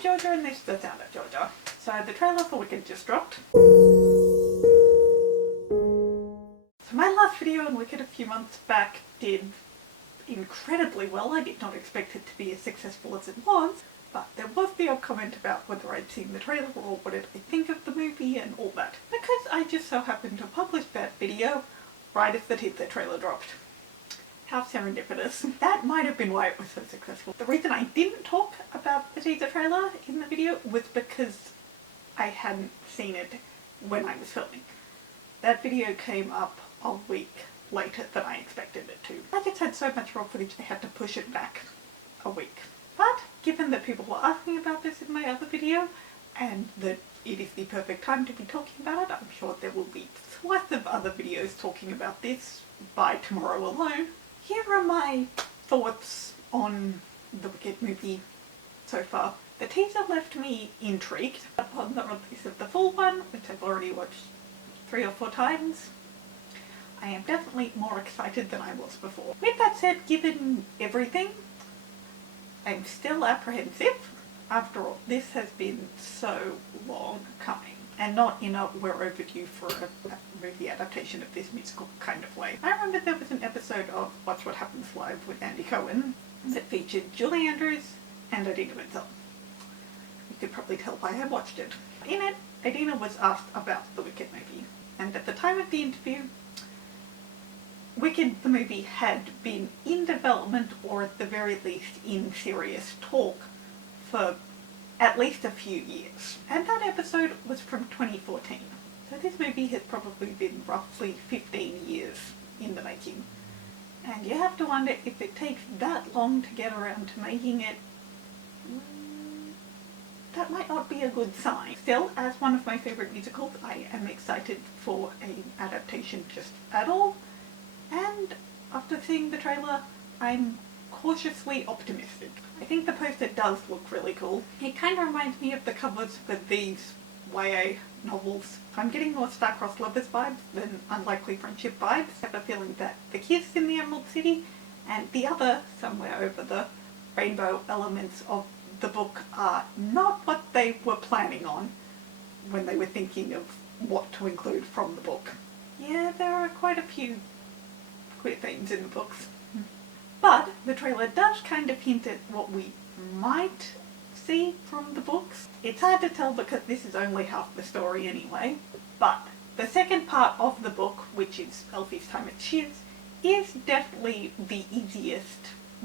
I'm Georgia and this is The Sound of Georgia. So the trailer for Wicked just dropped. So my last video on Wicked a few months back did incredibly well. I did not expect it to be as successful as it was, but there was the odd comment about whether I'd seen the trailer or what did I think of the movie and all that. Because I just so happened to publish that video right as the teaser trailer dropped. How serendipitous. That might have been why it was so successful. The reason I didn't talk about the teaser trailer in the video was because I hadn't seen it when I was filming. That video came up a week later than I expected it to. I just had so much raw footage I had to push it back a week. But given that people were asking about this in my other video and that it is the perfect time to be talking about it, I'm sure there will be lots of other videos talking about this by tomorrow alone. Here are my thoughts on the Wicked movie so far. The teaser left me intrigued. Upon the release of the full one, which I've already watched 3 or 4 times, I am definitely more excited than I was before. With that said, given everything, I'm still apprehensive. After all, this has been so long coming, and not in a we're overdue for a movie adaptation of this musical kind of way. I remember there was an episode of Watch What Happens Live with Andy Cohen that featured Julie Andrews and Idina Menzel. You could probably tell why I watched it. In it, Idina was asked about the Wicked movie, and at the time of the interview, Wicked the movie had been in development, or at the very least in serious talk, for at least a few years. And that episode was from 2014. So this movie has probably been roughly 15 years in the making. And you have to wonder if it takes that long to get around to making it, that might not be a good sign. Still, as one of my favourite musicals, I am excited for an adaptation just at all. And after seeing the trailer, I'm cautiously optimistic. I think the poster does look really cool. It kind of reminds me of the covers for these YA novels. I'm getting more star-crossed lovers vibes than unlikely friendship vibes. I have a feeling that the kiss in the Emerald City and the other, somewhere over the rainbow elements of the book, are not what they were planning on when they were thinking of what to include from the book. Yeah, there are quite a few queer themes in the books. But the trailer does kind of hint at what we might see from the books. It's hard to tell because this is only half the story anyway, but the second part of the book, which is Elfie's time at Shiz, is definitely the easiest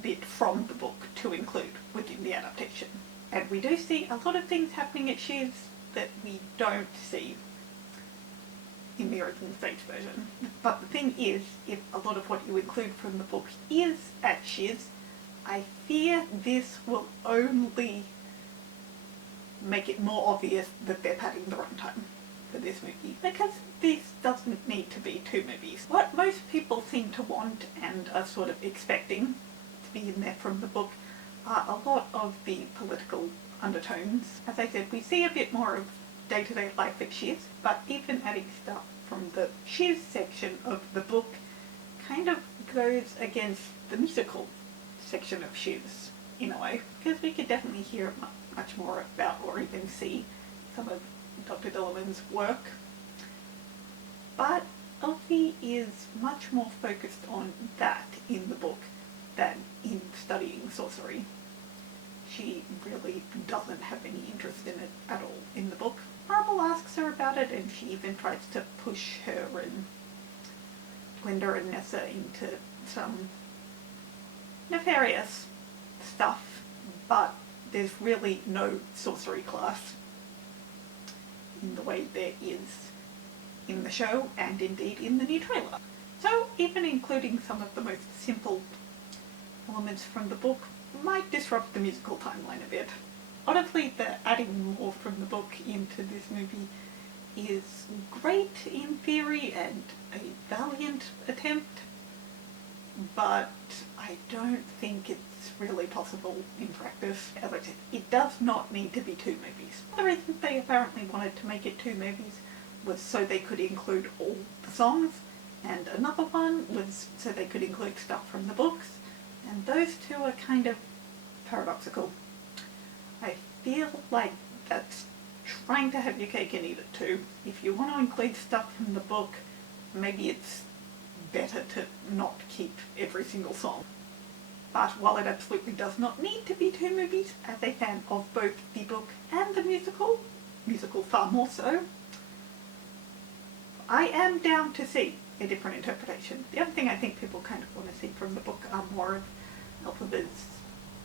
bit from the book to include within the adaptation. And we do see a lot of things happening at Shiz that we don't see in the original stage version. But the thing is, if a lot of what you include from the book is at Shiz, I fear this will only make it more obvious that they're padding the runtime for this movie, because this doesn't need to be 2 movies. What most people seem to want and are sort of expecting to be in there from the book are a lot of the political undertones. As I said, we see a bit more of day-to-day life at Shiz, but even adding stuff from the Shiz section of the book kind of goes against the musical section of Shiz in a way, because we could definitely hear much more about or even see some of Dr. Dillowin's work. But Elfie is much more focused on that in the book than in studying sorcery. She really doesn't have any interest in it at all in the book. Marble asks her about it, and she even tries to push her and Glinda and Nessa into some nefarious stuff, but there's really no sorcery class in the way there is in the show and indeed in the new trailer. So even including some of the most simple elements from the book might disrupt the musical timeline a bit. Honestly, the adding more from the book into this movie is great in theory and a valiant attempt, but I don't think it's really possible in practice. As I said, it does not need to be 2 movies. The reason they apparently wanted to make it 2 movies was so they could include all the songs, and another one was so they could include stuff from the books, and those two are kind of paradoxical. I feel like that's trying to have your cake and eat it too. If you want to include stuff from the book, maybe it's better to not keep every single song. But while it absolutely does not need to be two movies, as a fan of both the book and the musical far more so, I am down to see a different interpretation. The other thing I think people kind of want to see from the book are more of Elphaba's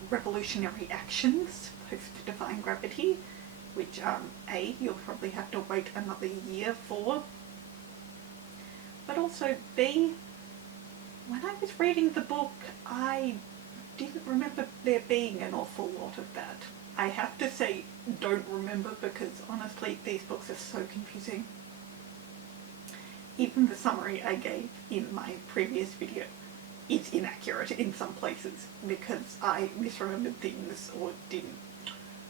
revolutionary actions post-Defying Gravity, which A, you'll probably have to wait another year for, but also B, when I was reading the book, I didn't remember there being an awful lot of that. I have to say don't remember because honestly these books are so confusing. Even the summary I gave in my previous video is inaccurate in some places because I misremembered things or didn't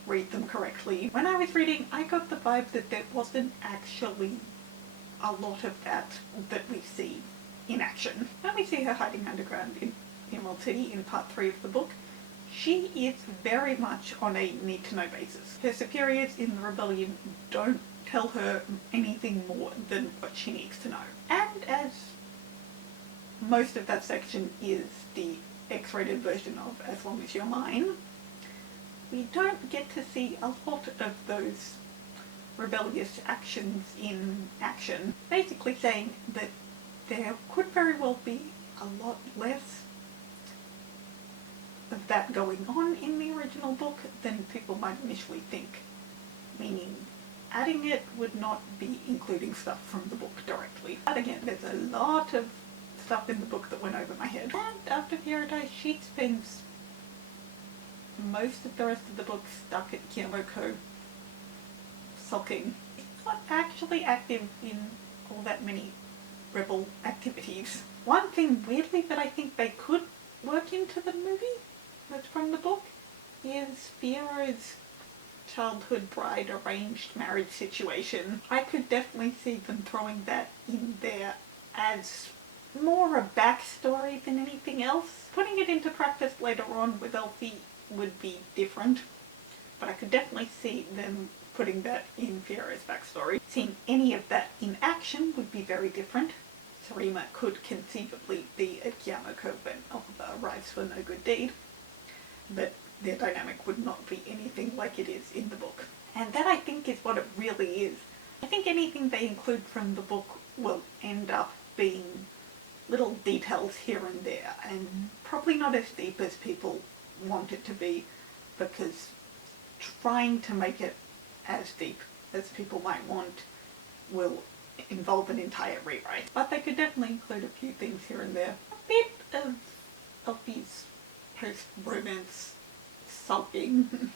read them correctly. When I was reading, I got the vibe that there wasn't actually a lot of that we see in action. When we see her hiding underground in Emerald City in part 3 of the book, she is very much on a need-to-know basis. Her superiors in the rebellion don't tell her anything more than what she needs to know. And as most of that section is the X-rated version of As Long As You're Mine, we don't get to see a lot of those rebellious actions in action, basically saying that there could very well be a lot less of that going on in the original book than people might initially think, meaning adding it would not be including stuff from the book directly. But again, there's a lot of stuff in the book that went over my head. And after Fiora dies, she spends most of the rest of the book stuck at Kyamoko, sulking. She's not actually active in all that many rebel activities. One thing weirdly that I think they could work into the movie that's from the book is Fiora's childhood bride arranged marriage situation. I could definitely see them throwing that in there as more a backstory than anything else. Putting it into practice later on with Elfie would be different, but I could definitely see them putting that in Fiora's backstory. Seeing any of that in action would be very different. Sarima could conceivably be at Kyamoko when Elphaba arrives for no good deed, but their dynamic would not be anything like it is in the book. And that, I think, is what it really is. I think anything they include from the book will end up being little details here and there, and probably not as deep as people want it to be, because trying to make it as deep as people might want will involve an entire rewrite. But they could definitely include a few things here and there. A bit of Elfie's post-romance sulking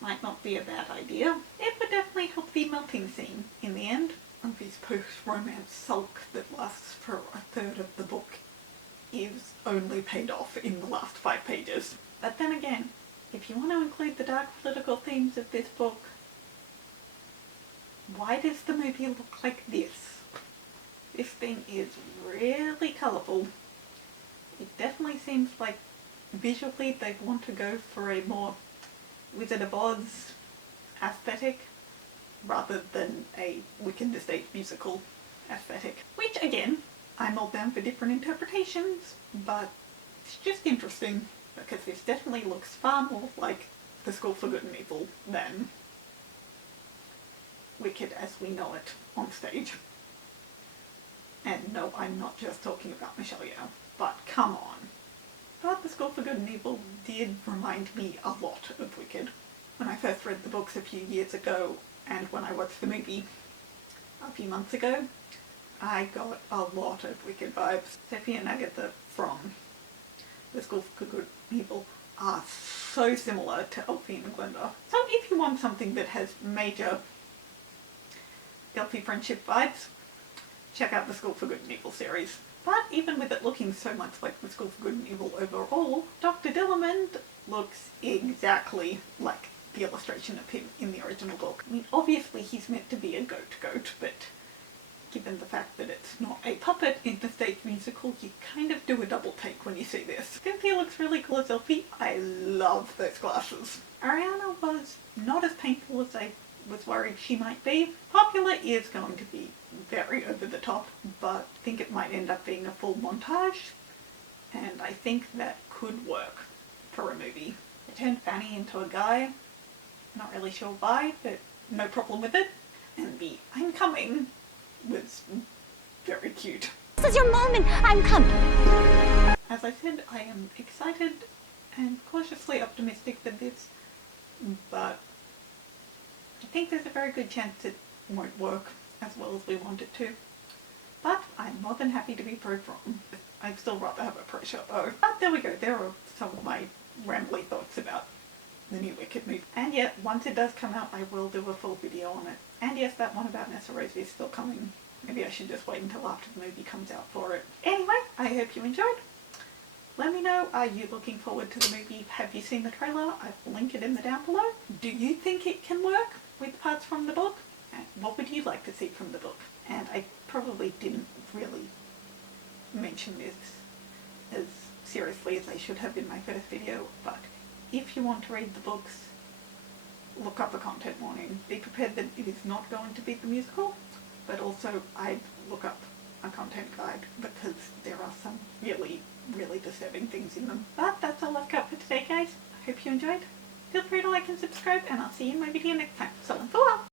might not be a bad idea. It would definitely help the melting scene in the end. Elfie's post-romance sulk that lasts for a third of the book is only paid off in the last 5 pages. But then again, if you want to include the dark political themes of this book, why does the movie look like this? This thing is really colourful. It definitely seems like visually they want to go for a more Wizard of Oz aesthetic rather than a Wicked the Stage musical aesthetic. Which again, I'm all down for different interpretations, but it's just interesting because this definitely looks far more like The School for Good and Evil than Wicked as we know it on stage. And no, I'm not just talking about Michelle Yeoh, but come on. But The School for Good and Evil did remind me a lot of Wicked. When I first read the books a few years ago, and when I watched the movie a few months ago, I got a lot of Wicked vibes. Sophie and Agatha from The School for Good and Evil are so similar to Elfie and Glenda. So if you want something that has major Elfie friendship vibes, check out the School for Good and Evil series. But even with it looking so much like the School for Good and Evil overall, Dr. Dillamond looks exactly like the illustration of him in the original book. I mean, obviously he's meant to be a goat, but given the fact that it's not a puppet in the stage musical, you kind of do a double take when you see this. Cynthia looks really cool as Elfie. I love those glasses. Ariana was was not as painful as I was worried she might be. Popular is going to be very over the top, but I think it might end up being a full montage, and I think that could work for a movie. It turned Fanny into a guy, not really sure why, but no problem with it. And the I'm coming was very cute. This is your moment, I'm coming. As I said, I am excited and cautiously optimistic for this, but I think there's a very good chance it won't work as well as we want it to. But I'm more than happy to be proved wrong. I'd still rather have a pro shot though. But there we go, there are some of my rambly thoughts about the new Wicked movie. And yet, once it does come out, I will do a full video on it. And yes, that one about Nessa Rose is still coming. Maybe I should just wait until after the movie comes out for it. Anyway, I hope you enjoyed. Let me know, are you looking forward to the movie? Have you seen the trailer? I'll link it in the down below. Do you think it can work with parts from the book? And what would you like to see from the book? And I probably didn't really mention this as seriously as I should have in my first video, but if you want to read the books, look up a content warning. Be prepared that it is not going to be the musical, but also I'd look up a content guide because there are some really, really disturbing things in them. But that's all I've got for today, guys. I hope you enjoyed. Feel free to like and subscribe, and I'll see you in my video next time. So long for now.